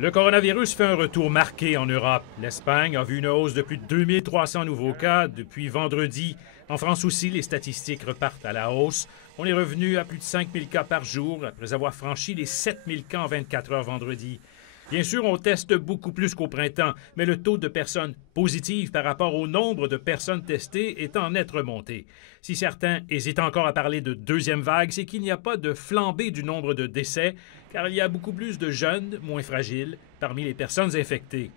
Le coronavirus fait un retour marqué en Europe. L'Espagne a vu une hausse de plus de 2300 nouveaux cas depuis vendredi. En France aussi, les statistiques repartent à la hausse. On est revenu à plus de 5000 cas par jour après avoir franchi les 7000 cas en 24 heures vendredi. Bien sûr, on teste beaucoup plus qu'au printemps, mais le taux de personnes positives par rapport au nombre de personnes testées est en nette remontée. Si certains hésitent encore à parler de deuxième vague, c'est qu'il n'y a pas de flambée du nombre de décès, car il y a beaucoup plus de jeunes, moins fragiles, parmi les personnes infectées.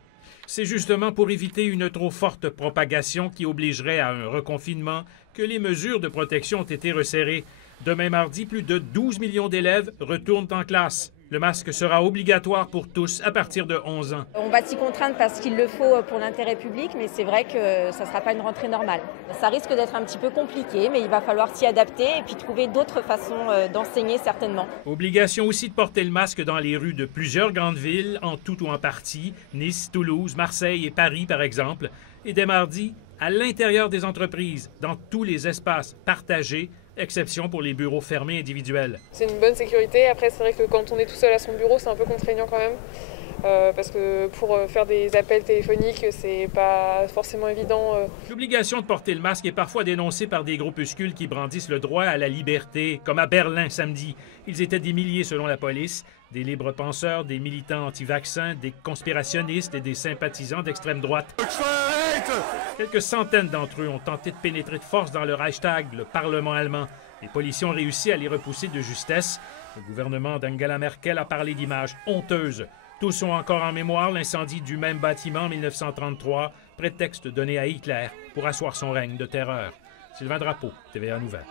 C'est justement pour éviter une trop forte propagation qui obligerait à un reconfinement que les mesures de protection ont été resserrées. Demain mardi, plus de 12 millions d'élèves retournent en classe. Le masque sera obligatoire pour tous à partir de 11 ans. On va s'y contraindre parce qu'il le faut pour l'intérêt public, mais c'est vrai que ça ne sera pas une rentrée normale. Ça risque d'être un petit peu compliqué, mais il va falloir s'y adapter et puis trouver d'autres façons d'enseigner certainement. Obligation aussi de porter le masque dans les rues de plusieurs grandes villes, en tout ou en partie, Nice, Toulouse, Marseille et Paris par exemple. Et dès mardi, à l'intérieur des entreprises, dans tous les espaces partagés, exception pour les bureaux fermés individuels. C'est une bonne sécurité. Après, c'est vrai que quand on est tout seul à son bureau, c'est un peu contraignant quand même. Parce que pour faire des appels téléphoniques, c'est pas forcément évident. L'obligation de porter le masque est parfois dénoncée par des groupuscules qui brandissent le droit à la liberté, comme à Berlin samedi. Ils étaient des milliers selon la police, des libres penseurs, des militants anti-vaccins, des conspirationnistes et des sympathisants d'extrême droite. Quelques centaines d'entre eux ont tenté de pénétrer de force dans le Reichstag, le Parlement allemand. Les policiers ont réussi à les repousser de justesse. Le gouvernement d'Angela Merkel a parlé d'images honteuses. Tous ont encore en mémoire l'incendie du même bâtiment en 1933, prétexte donné à Hitler pour asseoir son règne de terreur. Sylvain Drapeau, TVA Nouvelles.